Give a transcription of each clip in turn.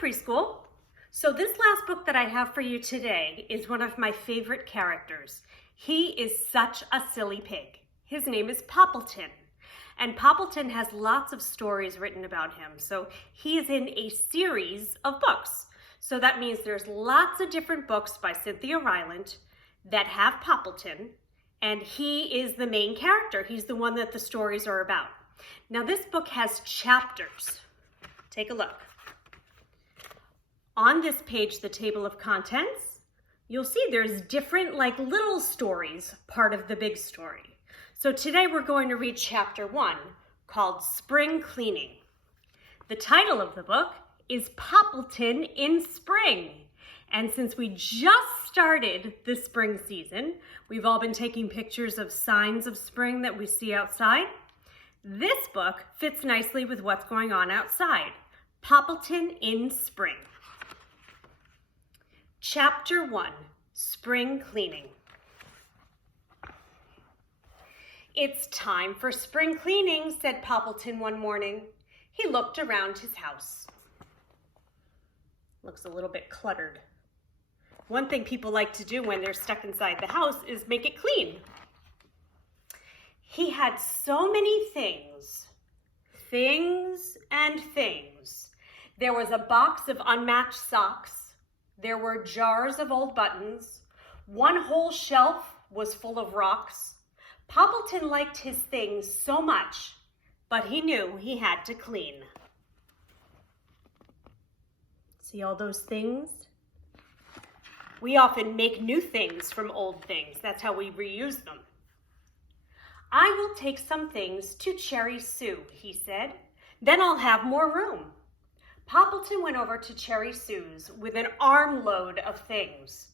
preschool. So this last book that I have for you today is one of my favorite characters. He is such a silly pig. His name is Poppleton. And Poppleton has lots of stories written about him. So he is in a series of books. So that means there's lots of different books by Cynthia Ryland that have Poppleton, and he is the main character. He's the one that the stories are about. Now this book has chapters. Take a look. On this page, the table of contents, you'll see there's different little stories, part of the big story. So today we're going to read chapter 1 called Spring Cleaning. The title of the book is Poppleton in Spring. And since we just started the spring season, we've all been taking pictures of signs of spring that we see outside. This book fits nicely with what's going on outside. Poppleton in Spring. Chapter 1, Spring Cleaning. "It's time for spring cleaning," said Poppleton one morning. He looked around his house. Looks a little bit cluttered. One thing people like to do when they're stuck inside the house is make it clean. He had so many things and things. There was a box of unmatched socks. There were jars of old buttons. One whole shelf was full of rocks. Poppleton liked his things so much, but he knew he had to clean. See all those things? We often make new things from old things. That's how we reuse them. "I will take some things to Cherry Sue," he said. "Then I'll have more room." Poppleton went over to Cherry Sue's with an armload of things.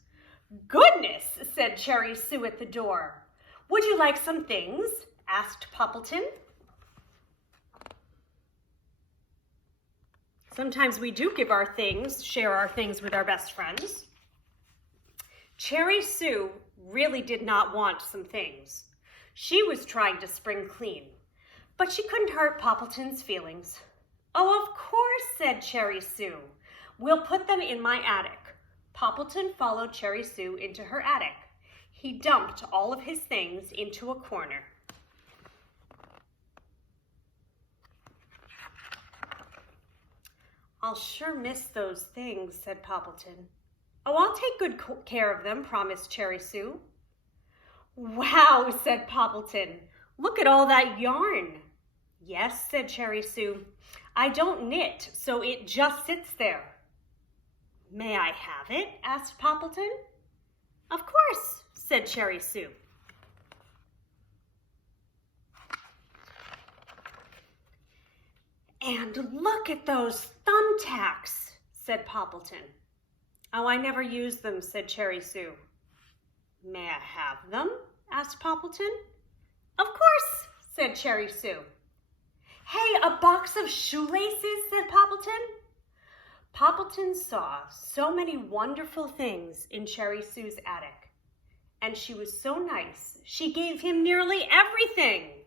"Goodness," said Cherry Sue at the door. "Would you like some things?" asked Poppleton. Sometimes we do share our things with our best friends. Cherry Sue really did not want some things. She was trying to spring clean, but she couldn't hurt Poppleton's feelings. "Oh, of course," said Cherry Sue. "We'll put them in my attic." Poppleton followed Cherry Sue into her attic. He dumped all of his things into a corner. "I'll sure miss those things," said Poppleton. "Oh, I'll take good care of them," promised Cherry Sue. "Wow," said Poppleton. "Look at all that yarn." "Yes," said Cherry Sue. "I don't knit, so it just sits there." "May I have it?" asked Poppleton. "Of course," said Cherry Sue. "And look at those thumbtacks," said Poppleton. "Oh, I never use them," said Cherry Sue. "May I have them?" asked Poppleton. "Of course," said Cherry Sue. "Hey, a box of shoelaces," said Poppleton. Poppleton saw so many wonderful things in Cherry Sue's attic, and she was so nice, she gave him nearly everything.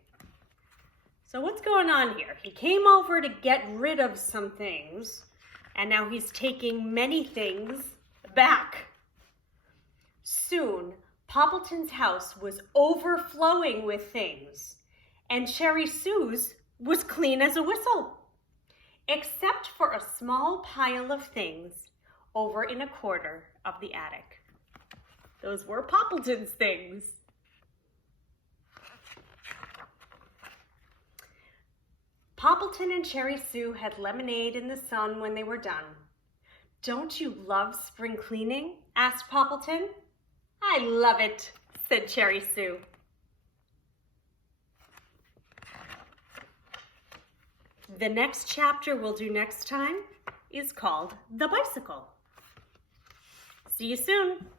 So what's going on here? He came over to get rid of some things, and now he's taking many things back. Soon, Poppleton's house was overflowing with things, and Cherry Sue's was clean as a whistle, except for a small pile of things over in a corner of the attic. Those were Poppleton's things. Poppleton and Cherry Sue had lemonade in the sun when they were done. "Don't you love spring cleaning?" asked Poppleton. "I love it," said Cherry Sue. The next chapter we'll do next time is called The Bicycle. See you soon.